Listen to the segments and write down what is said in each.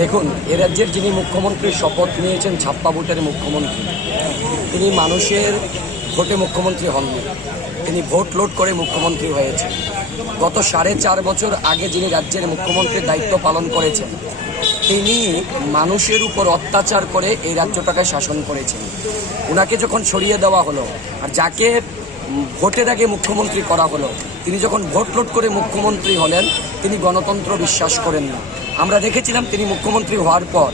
দেখুন, এ রাজ্যের যিনি মুখ্যমন্ত্রী শপথ নিয়েছেন 56 ভোটের মুখ্যমন্ত্রী, তিনি মানুষের ভোটে মুখ্যমন্ত্রী হননি, তিনি ভোট লুট করে মুখ্যমন্ত্রী হয়েছেন। গত 4.5 বছর আগে যিনি রাজ্যের মুখ্যমন্ত্রীর দায়িত্ব পালন করেছেন, তিনি মানুষের উপর অত্যাচার করে এই রাজ্যটাকে শাসন করেছেন। ওনাকে যখন সরিয়ে দেওয়া হলো আর যাকে ভোটের আগে মুখ্যমন্ত্রী করা হলো, তিনি যখন ভোট লুট করে মুখ্যমন্ত্রী হলেন, তিনি গণতন্ত্র বিশ্বাস করেন না। আমরা দেখেছিলাম তিনি মুখ্যমন্ত্রী হওয়ার পর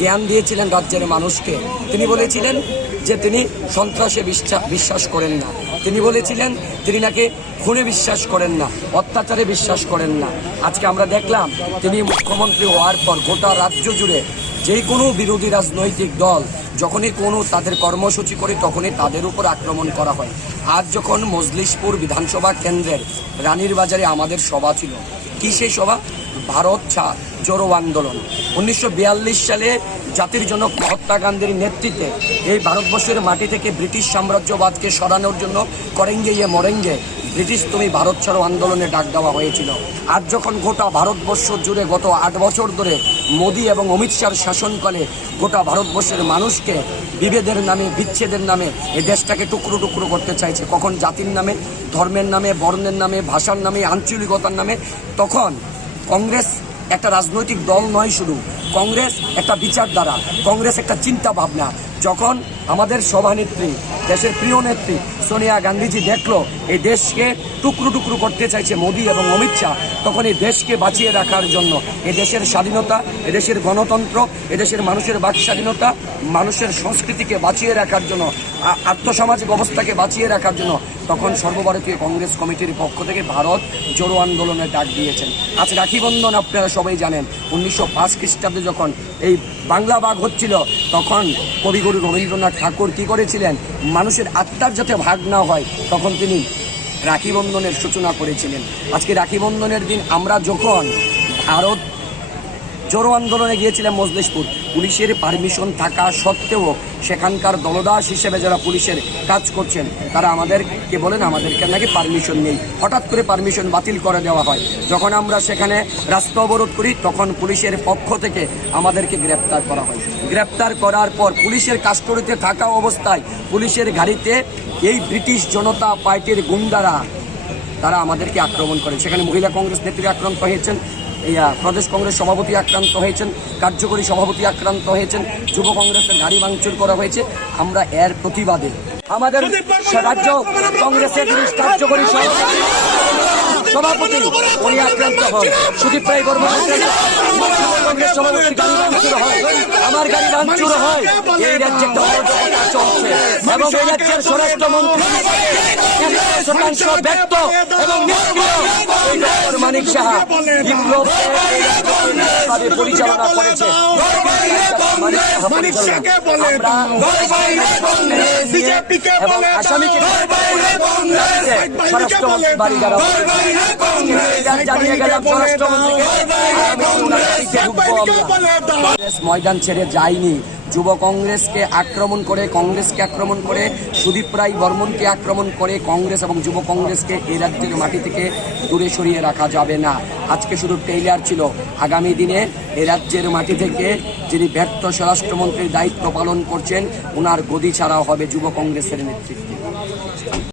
জ্ঞান দিয়েছিলেন রাজ্যের মানুষকে। তিনি বলেছিলেন যে তিনি সন্ত্রাসে বিশ্বাস করেন না, তিনি বলেছিলেন তিনি নাকি খুনে বিশ্বাস করেন না, অত্যাচারে বিশ্বাস করেন না। আজকে আমরা দেখলাম তিনি মুখ্যমন্ত্রী হওয়ার পর গোটা রাজ্য জুড়ে যে কোনো বিরোধী রাজনৈতিক দল যখনই কোনো তাদের কর্মসূচি করে তখনই তাদের উপর আক্রমণ করা হয়। আজ যখন মজলিশপুর বিধানসভা কেন্দ্রের রানীর বাজারে আমাদের সভা ছিল, কি সেই সভা? ভারত জোড়ো আন্দোলন। 1942 সালে জাতির জনক মহাত্মা গান্ধীর নেতৃত্বে এই ভারতবর্ষের মাটি থেকে ব্রিটিশ সাম্রাজ্যবাদকে সরানোর জন্য করেঙ্গে ইয়ে মরেঙ্গে, ব্রিটিশ তুমি ভারত ছাড়ো আন্দোলনে ডাক দেওয়া হয়েছিল। আজ যখন গোটা ভারতবর্ষ জুড়ে গত 8 বছর ধরে মোদী এবং অমিত শাহর শাসনকালে গোটা ভারতবর্ষের মানুষকে বিভেদের নামে, বিচ্ছেদের নামে এই দেশটাকে টুকরো টুকরো করতে চাইছে, কখন জাতির নামে, ধর্মের নামে, বর্ণের নামে, ভাষার নামে, আঞ্চলিকতার নামে, তখন কংগ্রেস একটা রাজনৈতিক দল নয়, শুধু কংগ্রেস একটা বিচারধারা, কংগ্রেস একটা চিন্তা ভাবনা। যখন আমাদের সভানেত্রী, দেশের প্রিয় নেত্রী সোনিয়া গান্ধীজি দেখলো এই দেশকে টুকরো টুকরো করতে চাইছে মোদী এবং অমিত শাহ, তখন এই দেশকে বাঁচিয়ে রাখার জন্য, এ দেশের স্বাধীনতা, এদেশের গণতন্ত্র, এদেশের মানুষের বাক স্বাধীনতা, মানুষের সংস্কৃতিকে বাঁচিয়ে রাখার জন্য, আর্থসামাজিক অবস্থাকে বাঁচিয়ে রাখার জন্য তখন সর্বভারতীয় কংগ্রেস কমিটির পক্ষ থেকে ভারত জোড়ো আন্দোলনের ডাক দিয়েছেন। আজ রাখি বন্ধন আপনারা সবাই জানেন, 1905 খ্রিস্টাব্দে যখন এই বাংলা ভাগ হচ্ছিল, তখন কবিগুরু রবীন্দ্রনাথ ঠাকুর কী করেছিলেন? মানুষের আত্মার যাতে ভাগ না হয়, তখন তিনি রাখি বন্ধনের সূচনা করেছিলেন। আজকে রাখি বন্ধনের দিন আমরা যখন ভারত জোড়ো আন্দোলনে গিয়েছিলাম মজলিশপুর, পুলিশের পারমিশন থাকা সত্ত্বেও সেখানকার দলদাস হিসেবে যারা পুলিশের কাজ করছেন তারা আমাদেরকে বলেন আমাদেরকে নাকি পারমিশন নেই। হঠাৎ করে পারমিশন বাতিল করে দেওয়া হয়। যখন আমরা সেখানে রাস্তা অবরোধ করি তখন পুলিশের পক্ষ থেকে আমাদেরকে গ্রেপ্তার করা হয়। গ্রেপ্তার করার পর পুলিশের কাস্টডিতে থাকা অবস্থায় পুলিশের গাড়িতে এই ব্রিটিশ জনতা পার্টির গুন্ডারা তারা আমাদেরকে আক্রমণ করে। সেখানে মহিলা কংগ্রেস নেত্রী আক্রান্ত হয়েছেন, প্রদেশ কংগ্রেস সভাপতি আক্রান্ত হয়েছেন, কার্যকরী সভাপতি আক্রান্ত হয়েছেন, যুব কংগ্রেসের গাড়ি ভাঙচুর করা হয়েছে। আমরা এর প্রতিবাদে আমাদের রাজ্য কংগ্রেসের কার্যকরী সভাপতি উনি আক্রান্ত হন, সুদীপ রায় বর্মা কংগ্রেস সভাপতির গাড়ি ভাঙচুর হয়, আমার গাড়ি ভাঙচুর হয়। এই রাজ্যে একটা অরাজকতা চলছে এবং এই রাজ্যের স্বরাষ্ট্রমন্ত্রী 100% ব্যর্থ এবং নিষ্ক্রিয়। মানিক সাহা বিপ্লবকে পরিচালনা করেছে। এবং আসামিকে স্বরাষ্ট্রমন্ত্রী বাড়ি যারা জানিয়ে গেলাম স্বরাষ্ট্রমন্ত্রীকে ময়দান ছেড়ে যায়নি। যুব কংগ্রেসকে আক্রমণ করে সুদীপ রায় বর্মনকে আক্রমণ করে কংগ্রেস এবং যুব কংগ্রেসকে এই রাজ্যের মাটি থেকে দূরে সরিয়ে রাখা যাবে না। আজকে শুধু টেইলার ছিল, আগামী দিনে এই রাজ্যের মাটি থেকে যিনি ব্যর্থ স্বরাষ্ট্রমন্ত্রীর দায়িত্ব পালন করছেন ওনার গদি ছাড়া হবে যুব কংগ্রেসের নেতৃত্বে।